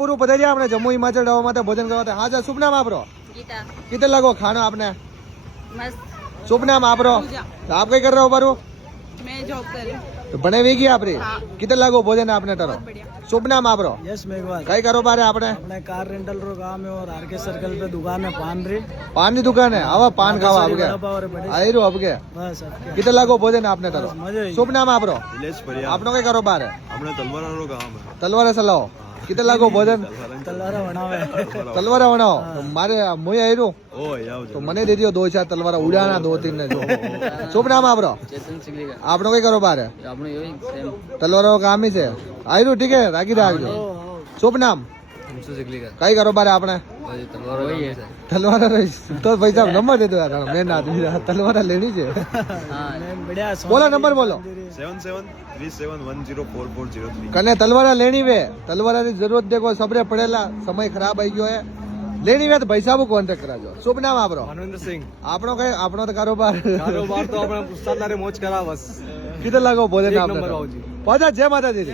जयपुर पधारिया आपने जम्मू हिमाचल ढाबा माते भोजन करवा हाँ सर शुभ नाम आपरो गीता कितने लगो खाना आपने मस्त शुभ नाम आपरो तो आप क्या कर रहे हो बारू मैं जॉब कर रही हूँ तो बने हुई गया आपरी कितने लगो भोजन आपने टरो बढ़िया शुभ नाम आपरो यस मेघवाल कई कारोबार है आपने अपने कार रेंटल रो काम है और आरके सर्कल पे दुकान है पान री पान की दुकान है आवा पान खावा अब वड़ा गया पाव और बड़े आई रो अब गया बस अब कितने लगो भोजन आपने टरो मजे आई। शुभ नाम आपरो दिलेश परिया आपनो कई कारोबार है हमने तलवारों काम है तलवार सलाहो कितने लगो भोजन तलवारा बनावे तलवार बनाओ तो मारे मुझे आई रू ओ याव तो मने दे दियो 2-4 तलवार उड़ाना 2-3 ने जो शुभ नाम आपरो चेतन सिगलीगा आपनो कई कारोबार है આપણે એવી સેમ तलवारों का काम ही से आई रू ठीक है राखी राखજો शुभ नाम हमसे सिगलीगा कई कारोबार है आपने ભાઈ તલવાર હોય છે तलवार तो भाई साहब नंबर दे दो यार मेन आदमी तलवार लेनी है હા बढ़िया बोलो नंबर बोलो 7737304403 कने तलवार लेनी वे तलवार की जरूरत देखो सबरे पड़ेला समय खराब आई गयो है लेनी वे तो भाई साहब कॉन्टेक्ट कराजो शुभ नाम आपरो मनविंदर सिंह आपनो कई आपनो तो कारोबार कारोबार तो अपना पुस्तकालय मौज करा बस किधर लगो भोजन एक आपने नंबर तो? आओ जी। पहुंचा जय माता दी